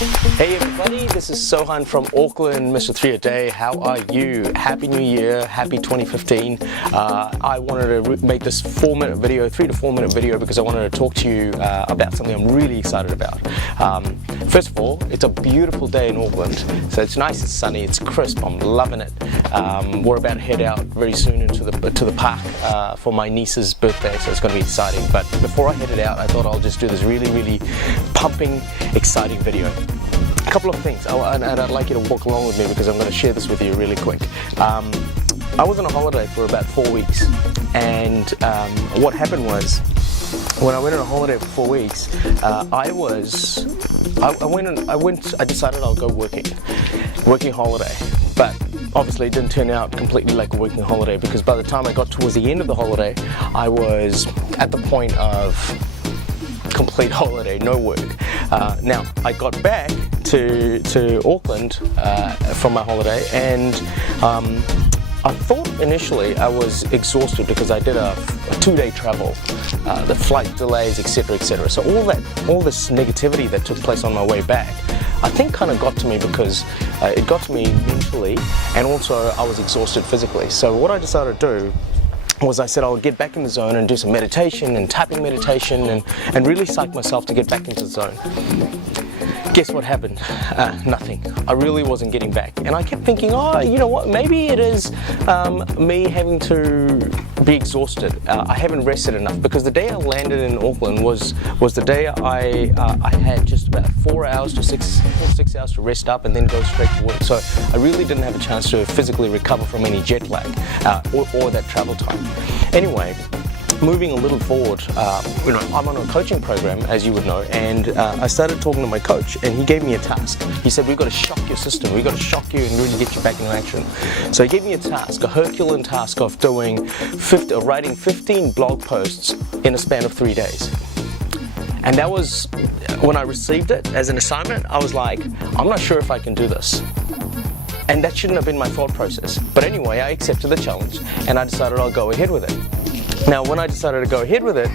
Hey everybody, this is Sohan from Auckland, Mr. 3 a Day. How are you? Happy New Year, happy 2015. I wanted to make this 4-minute video, 3 to 4 minute video, because I wanted to talk to you about something I'm really excited about. First of all, it's a beautiful day in Auckland. So it's nice, it's sunny, it's crisp, I'm loving it. We're about to head out very soon into the park for my niece's birthday, so it's going to be exciting. But before I headed out, I thought I'll just do this really pumping, exciting video. A couple of things, and I'd like you to walk along with me because I'm going to share this with you really quick. I was on a holiday for about 4 weeks, and what happened was, when I went on a holiday for 4 weeks, I decided I'll go working holiday, but obviously it didn't turn out completely like a working holiday, because by the time I got towards the end of the holiday, I was at the point of complete holiday, no work. Now, I got back to Auckland from my holiday, and I thought initially I was exhausted because I did a 2-day travel, the flight delays, etc, etc. So all this negativity that took place on my way back, I think kind of got to me, because it got to me mentally, and also I was exhausted physically. So what I decided to do was, I said I would get back in the zone and do some meditation and tapping meditation and really psych myself to get back into the zone. Guess what happened? Nothing. I really wasn't getting back, and I kept thinking, oh, you know what, maybe it is me having to be exhausted. I haven't rested enough, because the day I landed in Auckland was the day I had just about 4 hours to 6 hours to rest up and then go straight to work. So I really didn't have a chance to physically recover from any jet lag or that travel time. Anyway, moving a little forward, I'm on a coaching program, as you would know, and I started talking to my coach, and he gave me a task. He said, we've got to shock your system, we've got to shock you and really get you back into action. So he gave me a task, a Herculean task of writing 15 blog posts in a span of 3 days. And that was, when I received it as an assignment, I was like, I'm not sure if I can do this. And that shouldn't have been my thought process. But anyway, I accepted the challenge, and I decided I'll go ahead with it. Now, when I decided to go ahead with it,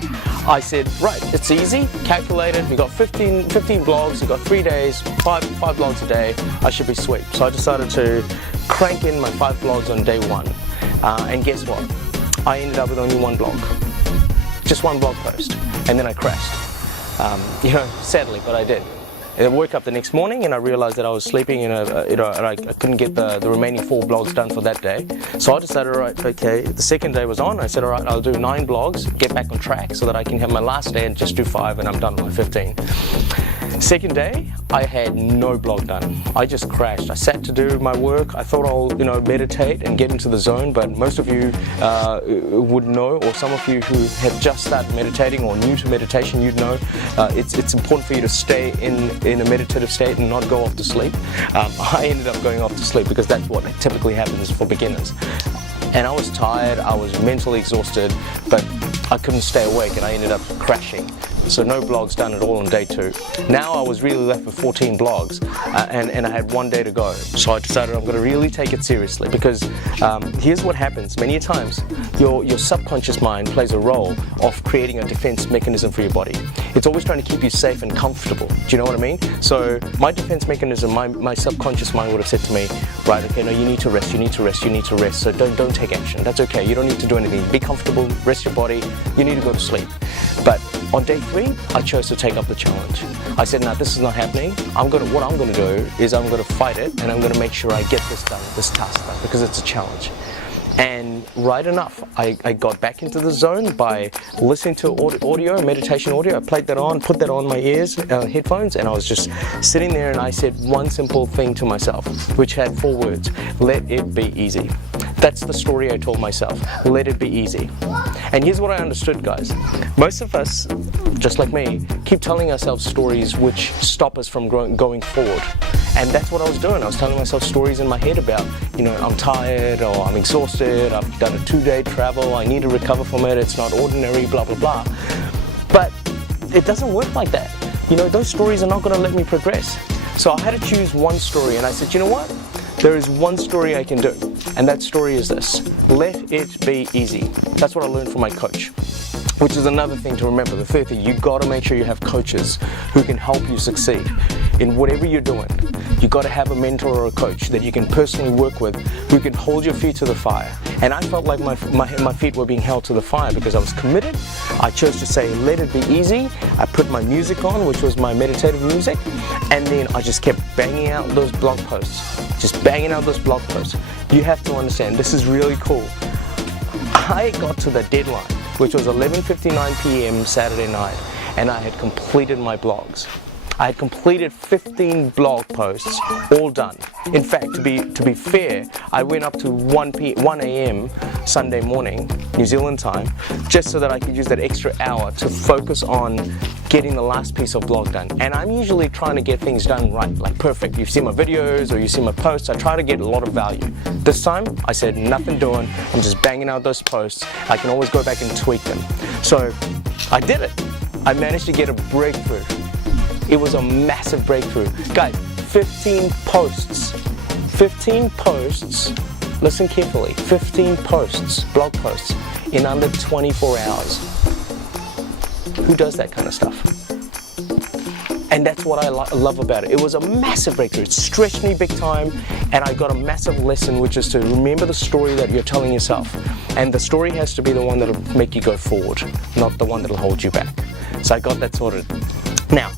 I said, right, it's easy, calculated, we got 15 blogs, we got 3 days, five blogs a day, I should be sweet. So I decided to crank in my 5 blogs on day 1. And guess what? I ended up with only 1 blog. Just 1 blog post. And then I crashed. Sadly, but I did. I woke up the next morning and I realized that I was sleeping and I couldn't get the remaining 4 blogs done for that day. So I decided, all right, okay, the second day was on. I said, all right, I'll do 9 blogs, get back on track so that I can have my last day and just do 5 and I'm done with my 15. Second day, I had no blog done. I just crashed. I sat to do my work. I thought I'll, meditate and get into the zone, but most of you would know, or some of you who have just started meditating or new to meditation, you'd know it's important for you to stay in a meditative state and not go off to sleep. I ended up going off to sleep because that's what typically happens for beginners. And I was tired, I was mentally exhausted, but I couldn't stay awake and I ended up crashing. So no blogs done at all on day 2. Now I was really left with 14 blogs and I had 1 day to go. So I decided I'm going to really take it seriously, because here's what happens. Many times your subconscious mind plays a role of creating a defense mechanism for your body. It's always trying to keep you safe and comfortable. Do you know what I mean? So my defense mechanism, my subconscious mind would have said to me, right, okay, no, you need to rest, you need to rest, you need to rest. So don't take action. That's okay. You don't need to do anything. Be comfortable, rest your body. You need to go to sleep. But on day 3, I chose to take up the challenge. I said, no, this is not happening. What I'm going to do is I'm going to fight it, and I'm going to make sure I get this done, this task done, because it's a challenge. And right enough, I got back into the zone by listening to audio, meditation audio. I played that on, put that on my ears, headphones, and I was just sitting there, and I said one simple thing to myself, which had 4 words: let it be easy. That's the story I told myself. Let it be easy. And here's what I understood, guys. Most of us, just like me, keep telling ourselves stories which stop us from going forward. And that's what I was doing. I was telling myself stories in my head about, I'm tired, or I'm exhausted, I've done a 2-day travel, I need to recover from it, it's not ordinary, blah, blah, blah. But it doesn't work like that. Those stories are not going to let me progress. So I had to choose one story, and I said, you know what? There is one story I can do, and that story is this: let it be easy. That's what I learned from my coach. Which is another thing to remember. The third thing, you've got to make sure you have coaches who can help you succeed. in whatever you're doing, you got to have a mentor or a coach that you can personally work with, who can hold your feet to the fire. And I felt like my feet were being held to the fire because I was committed. I chose to say, let it be easy. I put my music on, which was my meditative music, and then I just kept banging out those blog posts. Just banging out those blog posts. You have to understand, this is really cool. I got to the deadline, which was 11:59 p.m. Saturday night, and I had completed my blogs. I had completed 15 blog posts, all done. In fact, to be fair, I went up to 1 a.m. Sunday morning, New Zealand time, just so that I could use that extra hour to focus on getting the last piece of blog done. And I'm usually trying to get things done right, like perfect. You've seen my videos or you see my posts, I try to get a lot of value. This time, I said nothing doing, I'm just banging out those posts. I can always go back and tweak them. So, I did it. I managed to get a breakthrough. It was a massive breakthrough. Guys, 15 posts, listen carefully, 15 posts, blog posts, in under 24 hours. Who does that kind of stuff? And that's what I love about it. It was a massive breakthrough. It stretched me big time, and I got a massive lesson, which is to remember the story that you're telling yourself. And the story has to be the one that'll make you go forward, not the one that'll hold you back. So I got that sorted. Now,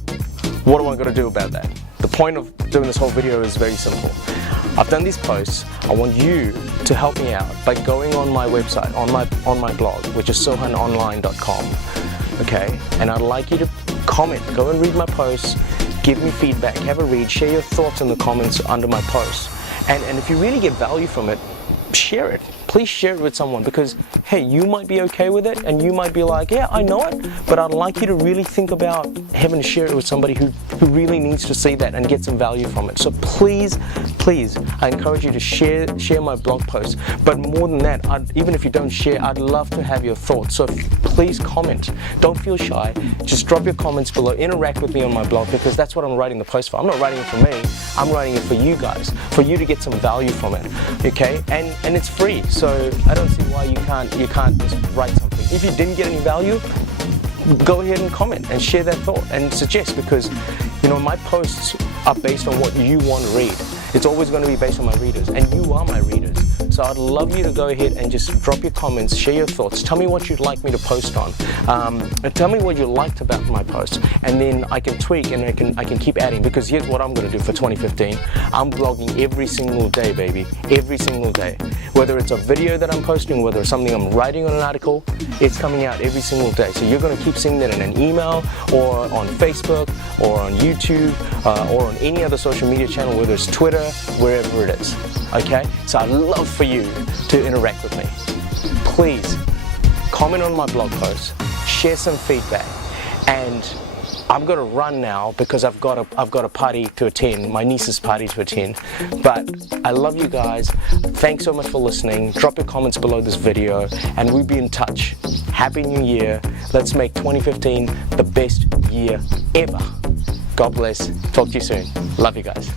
what am I going to do about that? The point of doing this whole video is very simple. I've done these posts. I want you to help me out by going on my website, on my blog, which is sohanonline.com. Okay? And I'd like you to comment, go and read my posts, give me feedback, have a read, share your thoughts in the comments under my posts. And if you really get value from it, share it. Please share it with someone, because hey, you might be okay with it and you might be like, yeah, I know it, but I'd like you to really think about having to share it with somebody who really needs to see that and get some value from it. So please, I encourage you to share my blog posts. But more than that, even if you don't share, I'd love to have your thoughts. So please comment. Don't feel shy. Just drop your comments below. Interact with me on my blog, because that's what I'm writing the post for. I'm not writing it for me. I'm writing it for you guys, for you to get some value from it. Okay? And it's free. So I don't see why you can't just write something. If you didn't get any value, go ahead and comment and share that thought and suggest, because you know, my posts are based on what you want to read. It's always going to be based on my readers, and you are my readers. So I'd love you to go ahead and just drop your comments, share your thoughts, tell me what you'd like me to post on, and tell me what you liked about my posts, and then I can tweak and I can keep adding. Because here's what I'm going to do for 2015. I'm blogging every single day, baby, every single day. Whether it's a video that I'm posting, whether it's something I'm writing on an article, it's coming out every single day. So you're going to keep seeing that in an email, or on Facebook, or on YouTube, or on any other social media channel, whether it's Twitter, wherever it is. Okay? So I'd love for you to interact with me. Please comment on my blog post, share some feedback, and I'm going to run now because I've got a party to attend, my niece's party to attend. But I love you guys. Thanks so much for listening. Drop your comments below this video, and we'll be in touch. Happy New Year. Let's make 2015 the best year ever. God bless. Talk to you soon. Love you guys.